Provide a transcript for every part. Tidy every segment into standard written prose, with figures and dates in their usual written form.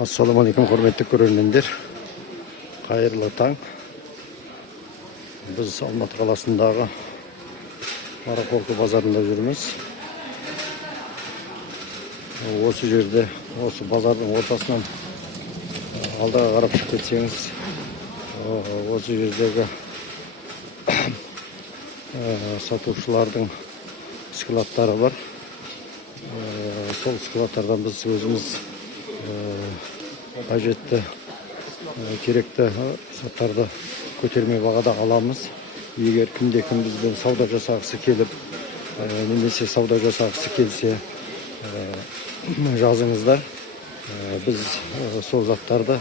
Ассалаумағалейкум, құрметті көрермендер. Қайырлы таң. Біз Алматы қаласындағы Марокко базарында жүрміз. Осы жерде, осы базардың ортасынан алдағы қарап шығып кетсеңіз, осы жердегі сатушылардың складтары бар. Сол складтардан біз өзіміз қажетті керекті заттарды көтерме бағада аламыз. Егер кімде-кім бізбен сауда жасағысы келіп, немесе сауда жасағысы келсе, жазыңыздар. Біз сол заттарды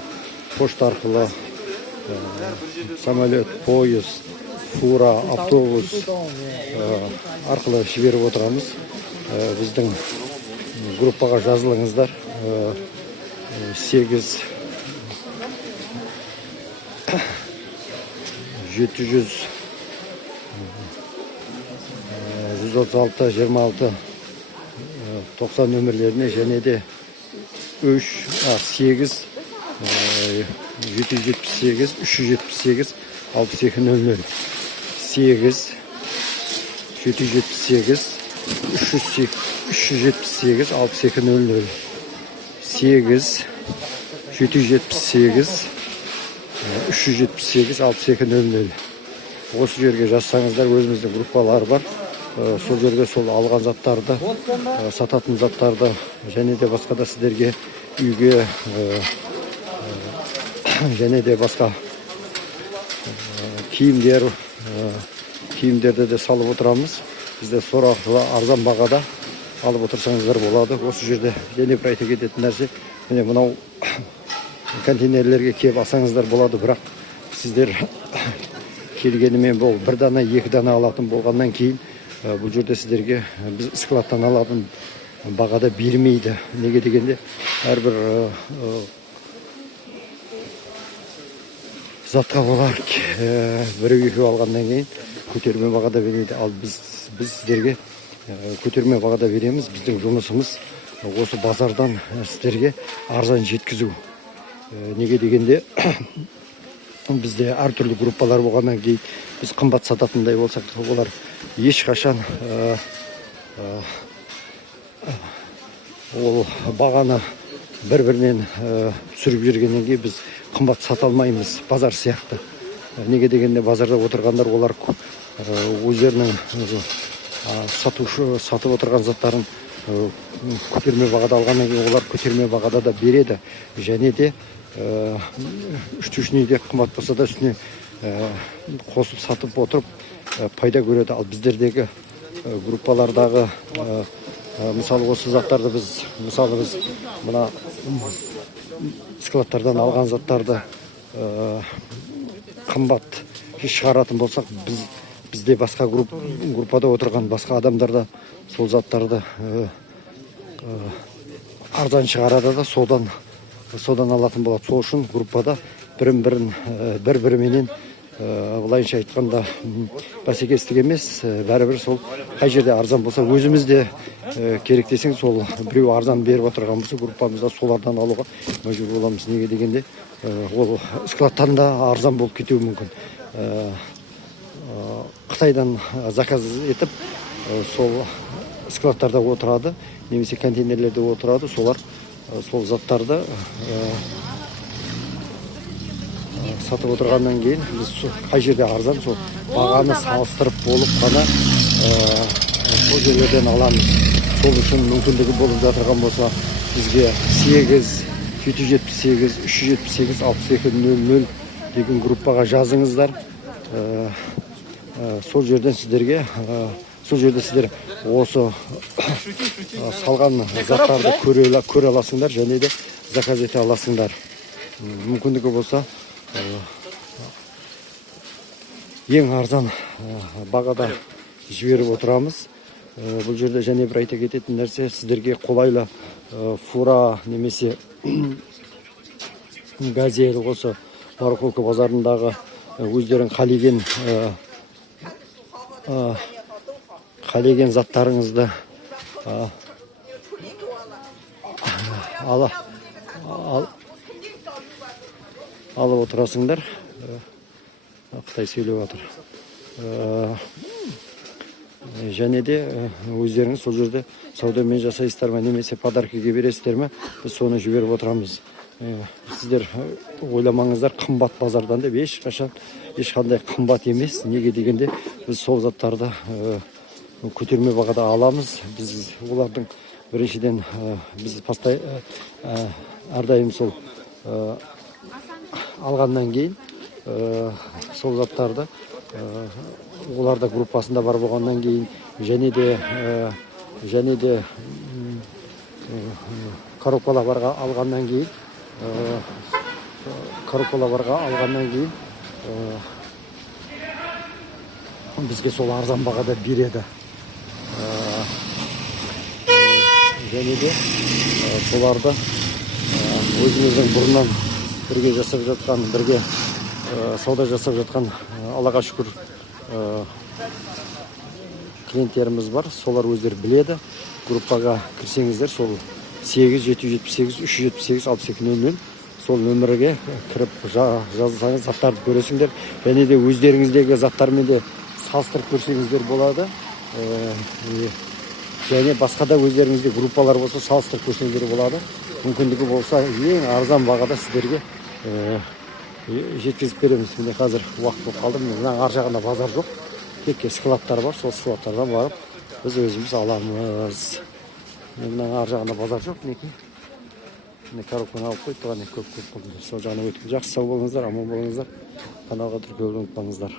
пошта арқылы, самолет, поезд, фура, автобус арқылы жіберіп отырамыз. Біздің группаға жазылыңыздар. 8 700 136 26 90 нөмірлеріне және де 8 778 378 6200 8 778 378 6200 8 778 378 6200. Осы жерге жазсаңыздар, өзіміздің группалар бар. Сол жерге сол алған заттарды, сататын заттарды және де басқа да сіздерге үйге және де басқа киімдерді де салып отырамыз. Бізде сол арқылы арзан бағада алып отырсаңыздар болады. Осы жерде және бір айта кететін нәрсе, міне мынау контейнерлерге келіп алсаңыздар болады, бірақ сіздер келгенімен бұл бір дана, екі дана алатын болғаннан кейін бұл жерде сіздерге біз складтан алатын бағада бермейді. Неге дегенде, әрбір затқа олар біреу-екеу алғаннан кейін көтерме бағада бермейді. Ал біз сіздерге көтерме бағада береміз. Біздің жұмысымыз осы базардан сіздерге арзан жеткізу. Неге дегенде, бізде әртүрлі группалар болғаннан кейін біз қымбат сататындай болсақ, олар ешқашан ол бағаны бір-бірінен түсіріп жүргеннен кейін біз қымбат сата алмаймыз, базар сияқты. Неге дегенде, базарда отырғандар олар өздерінің сатып отырған заттарын көтерме бағада алғаннан кейін олар көтерме бағада да береді. Және де үштішіне де қымбат болса да үстіне қосып сатып отырып пайда көреді. Ал біздердегі группалардағы мысалы осы заттарды біз мына складтардан алған заттарды қымбат шығаратын болсақ, бізде басқа группада отырған басқа адамдарда сол заттарды арзан шығарады да содан алатын болады. Сол үшін группада бір-біріменен былайынша айтқанда бәсекелестік емес, бәрібір сол қай жерде арзан болса, өзіміз де керек десең сол біреу арзан беріп отырған болса, группамызда солардан алуға мәжбүр боламыз. Неге дегенде, ол складтан да арзан болып кетуі мүмкін. Қытайдан заказ етіп, сол складтарда отырады, немесе контейнерлерде отырады. Солар сол заттарды сатып отырғаннан кейін біз қай жерде арзан, сол бағаны салыстырып болып қана сол жерлерден аламыз. Сол үшін мүмкіндігі болып жатырған болса, бізге 8 778 378 6200 деген группаға жазыңыздар. Сол жерден сіздерге сол жерде сіздер осы салған заттарды көре аласыңдар және де заказ ете аласыңдар. Мүмкіндігі болса, ең арзан бағада жіберіп отырамыз. Бұл жерде және бір айта кететін нәрсе, сіздерге қолайлы фура немесе газель осы Марокко базарындағы өздерің қалеген заттарыңызды алып отырасыңдар. Қытай сөйлеп жатыр. Және де өздеріңіз сол жерде саудамен жасайсыздар ма, немесе подаркаға бересіздер ме, біз соны жіберіп отырамыз. Сіздер ойламаңыздар қымбат базардан деп, ешқандай қымбат емес. Неге дегенде біз сол заттарды көтерме бағада аламыз. Біз олардың біріншіден біз әрдайым сол алғаннан кейін сол заттарды оларда группасында бар болғаннан кейін және де коробкаларға алғаннан кейін бізге сол арзан бағада береді. Және де соларды өзіміздің бұрыннан бірге жасап жатқан, бірге сауда жасап жатқан, Аллаға шүкір, клиенттеріміз бар. Солар өздері біледі. Группаға кірсеңіздер, сол 8-778-378-6200 сол нөмірге кіріп жазылсаңыз заттарды көресіңдер. Және де өздеріңіздегі заттармен де салыстырып көрсеңіздер болады. Және басқа да өздеріңізде группалар болса салыстырып көрсеңіздер болады. Мүмкіндігі болса ең арзан бағада сіздерге жеткізіп береміз. Міне қазір уақыт болып қалды. Мына ар жағында базар жоқ. Тек складтар бар. Сол складтардан барып біз өзіміз аламыз. Мына ар жағында базар жоқ. Міне коробканы алып қойып тұрған көп болды. Сол жағына өтіп жақсы сау болыңыздар, аман болыңыздар. Каналға тіркелуді ұмытпаңыздар.